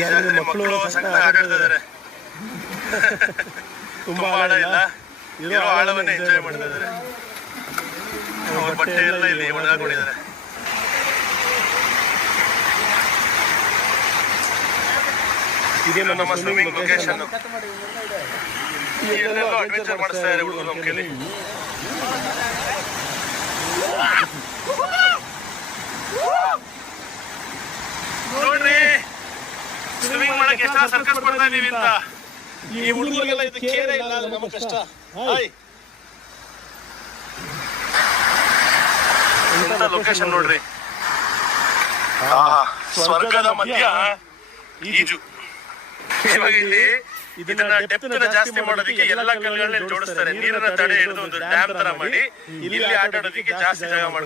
ಜಾಗದಲ್ಲಿ ಮಕ್ಕಳು ಸಣ್ಣ ಆಟ ಆಡ್ತಿದ್ದಾರೆ. ತುಂಬಾ ಆಳ ಇಲ್ಲ, ಇರೋ ಆಳವನ್ನೇ ಎಂಜಾಯ್ ಮಾಡ್ತಾ ಇದ್ದಾರೆ. ಅವ್ರ ಬಟ್ಟೆ ಎಲ್ಲ ಇಲ್ಲಿ ಒಣಗಾಕೊಂಡಿದ್ದಾರೆ. ಇದೇ ನಮ್ಮ ಸ್ವಿಮ್ಮಿಂಗ್ ಲೊಕೇಶನ್. ಎಲ್ಲೆಲ್ಲೋ ಅಡ್ವೆಂಚರ್ ಮಾಡಿಸ್ತಾ ಇದ್ದಾರೆ ಹುಡುಗರು ನಮ್ಮ ಕೈಲಿ. ನೋಡ್ರಿ ಸ್ವಿಮ್ಮಿಂಗ್ ಮಾಡಕ್ಕೆ ಎಷ್ಟ ಸರ್ಕಸ್ ಮಾಡ್ತಾ ಇದೀವಿ ಅಂತ. ಈ ಹುಡುಗರಿಗೆಲ್ಲ ಇದು ಕೇರೆ ಇಲ್ಲ, ನಮ್ಮ ಕಷ್ಟ. ಇಂಥ ಲೊಕೇಶನ್ ನೋಡ್ರಿ, ಸ್ವರ್ಗದ ಮಧ್ಯ ಈಜು. ಇವಾಗ ಇಲ್ಲಿ ಇದನ್ನ ಡೆಪ್ತ್ ಜಾಸ್ತಿ ಮಾಡೋದಕ್ಕೆ ಎಲ್ಲ ಕಲ್ಲುಗಳನ್ನ ಜೋಡಿಸ್ತಾರೆ. ನೀರನ್ನ ತಡೆ ಹಿಡಿದು ಒಂದು ಡ್ಯಾಮ್ ತರ ಮಾಡಿ ಇಲ್ಲಿ ಆಟ ಆಡೋದಕ್ಕೆ ಜಾಸ್ತಿ ಜಾಗ ಮಾಡ್ತಾರೆ.